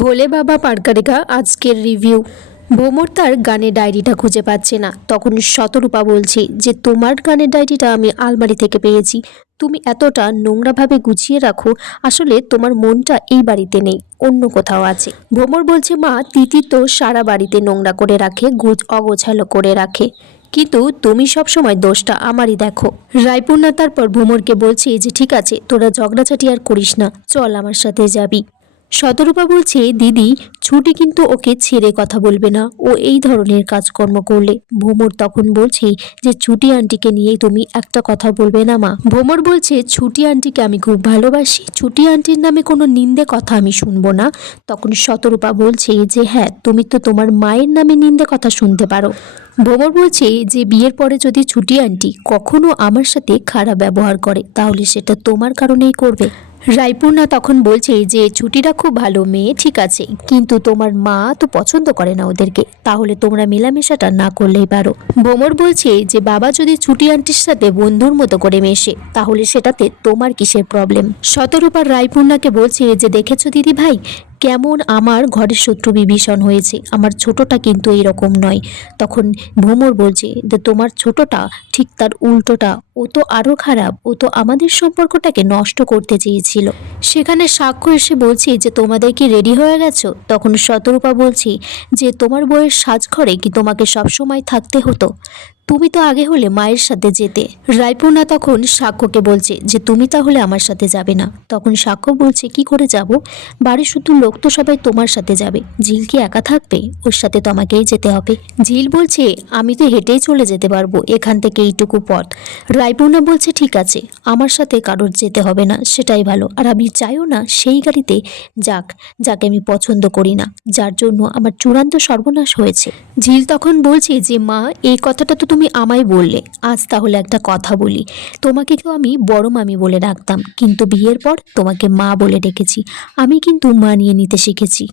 ভোলে বাবা পারকারেকা আজকের রিভিউ। ভোমর তার গানের ডায়েরিটা খুঁজে পাচ্ছে না, তখন শতরূপা বলছে যে তোমার গানের ডায়েরিটা আমি আলমারি থেকে পেয়েছি, তুমি এতটা নোংরাভাবে গুছিয়ে রাখো, আসলে তোমার মনটা এই বাড়িতে নেই, অন্য কোথাও আছে। ভোমর বলছে মা, তিতি তো সারা বাড়িতে নোংরা করে রাখে, অগোছালো করে রাখে, কিন্তু তুমি সব সময় দোষটা আমারই দেখো। রায়পূর্ণা তারপর ভোমরকে বলছে যে ঠিক আছে, তোরা ঝগড়াঝাটি আর করিস না, চল আমার সাথে যাবি। শতরূপা বলছে দিদি, ছুটি কিন্তু ওকে ছেড়ে কথা বলবে না, ও এই ধরনের কাজকর্ম করলে। ভোমর তখন বলছে যে ছুটি আন্টিকে নিয়ে তুমি একটা কথা বলবে না মা। ভোমর বলছে ছুটি আন্টিকে আমি খুব ভালোবাসি, ছুটি আন্টির নামে কোনো নিন্দে কথা আমি শুনবো না। তখন শতরূপা বলছে যে হ্যাঁ, তুমি তো তোমার মায়ের নামে নিন্দে কথা শুনতে পারো। ভোমর বলছে যে বিয়ের পরে যদি ছুটি আন্টি কখনো আমার সাথে খারাপ ব্যবহার করে তাহলে সেটা তোমার কারণেই করবে। রায়পূর্ণা তখন বলছে যে ছুটিরা খুব ভালো মেয়ে, ঠিক আছে, কিন্তু তোমার মা তো পছন্দ করে না ওদেরকে, তাহলে তোমরা মেলামেশাটা না করলেই পারো। ভোমর বলছে যে বাবা যদি ছুটি আন্টির সাথে বন্ধুর মতো করে মেশে তাহলে সেটাতে তোমার কিসের প্রবলেম। শতরূপা রায়পূর্ণাকে বলছে যে দেখেছো দিদি ভাই, কেমন আমার ঘরের শত্রু বিভীষণ হয়েছে, আমার ছোটটা কিন্তু এরকম নয়। তখন ভোমর বলছে যে তোমার ছোটটা ঠিক তার উল্টোটা, ও তো আরও খারাপ, ও তো আমাদের সম্পর্কটাকে নষ্ট করতে চেয়েছিল। সেখানে সাক্ষ্য এসে বলছে যে তোমাদের কি রেডি হয়ে গেছো? তখন শতরূপা বলছি যে তোমার বউয়ের সাজঘরে কি তোমাকে সবসময় থাকতে হতো? তুমি তো আগে হলে মায়ের সাথে যেতে। রায়পূর্ণা তখন সাক্ষ্যকে বলছে যে তুমি তাহলে আমার সাথে যাবে না। তখন সাক্ষ্য বলছে কি করে যাব, বাড়ির শুধু লোক তো সবাই তোমার সাথে যাবে, ঝিল কি একা থাকবে? ওর সাথে তো আমাকেই যেতে হবে। ঝিল বলছে আমি তো হেঁটেই চলে যেতে পারবো এখান থেকে এইটুকু পথ। রায়পূর্ণা বলছে ঠিক আছে, আমার সাথে কারোর যেতে হবে না, সেটাই ভালো, আর আমি চাইও না সেই গাড়িতে যাক যাকে আমি পছন্দ করি না, যার জন্য আমার চূড়ান্ত সর্বনাশ হয়েছে। ঝিল তখন বলছে যে মা, এই কথাটা তো তুমি আমায় বললে, আজ তাহলে একটা কথা বলি, তোমাকে তো আমি বড় মামি বলে ডাকতাম, কিন্তু বিয়ের পর তোমাকে মা বলে ডেকেছি, আমি কিন্তু মানিয়ে নিতে শিখেছি।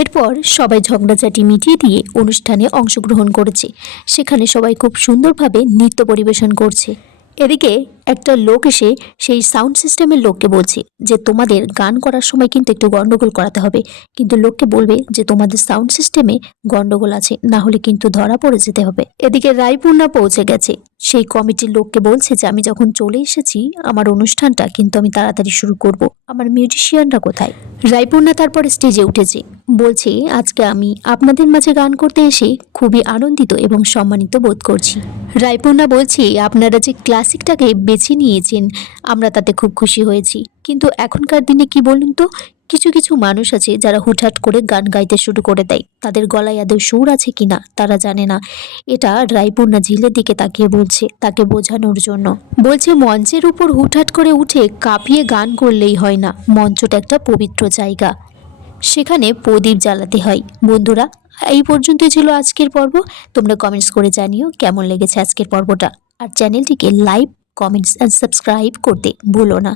এরপর সবাই ঝগড়াঝাটি মিটিয়ে দিয়ে অনুষ্ঠানে অংশগ্রহণ করেছে। সেখানে সবাই খুব সুন্দরভাবে নৃত্য পরিবেশন করছে। এদিকে একটা লোক এসে সেই সাউন্ড সিস্টেমের লোককে বলছে যে তোমাদের গান করার সময় কিন্তু একটু গন্ডগোল করাতে হবে, কিন্তু লোককে বলবে যে তোমাদের সাউন্ড সিস্টেমে গন্ডগোল আছে, না হলে কিন্তু ধরা পড়ে যেতে হবে। এদিকে রায়পূর্ণা পৌঁছে গেছে, সেই কমিটির লোককে বলছে যে আমি যখন চলে এসেছি আমার অনুষ্ঠানটা কিন্তু আমি তাড়াতাড়ি শুরু করব, আমার মিউজিশিয়ানরা কোথায়? রায়পূর্ণা তারপরে স্টেজে উঠেছে, বলছে আজকে আমি আপনাদের মাঝে গান করতে এসে খুবই আনন্দিত এবং সম্মানিত বোধ করছি। রায়পূর্ণা বলছে আপনারা যে ক্লাসিকটাকে বেছে নিয়েছেন আমরা তাতে খুব খুশি হয়েছি, কিন্তু এখনকার দিনে কি বলুন তো, কিছু কিছু মানুষ আছে যারা হুটহাট করে গান গাইতে শুরু করে দেয়, তাদের গলায় আদৌ সুর আছে কিনা তারা জানে না। এটা রায়পূর্ণা ঝিলের দিকে তাকিয়ে বলছে, তাকে বোঝানোর জন্য। বলছে মঞ্চের উপর হুটহাট করে উঠে কাঁপিয়ে গান করলেই হয় না, মঞ্চটা একটা পবিত্র জায়গা, সেখানে প্রদীপ জ্বালাতে হয়। বন্ধুরা, এই পর্যন্তই ছিল আজকের পর্ব। তোমরা কমেন্টস করে জানিও কেমন লেগেছে আজকের পর্বটা, আর চ্যানেলটিকে লাইক, কমেন্টস অ্যান্ড সাবস্ক্রাইব করতে ভুলো না।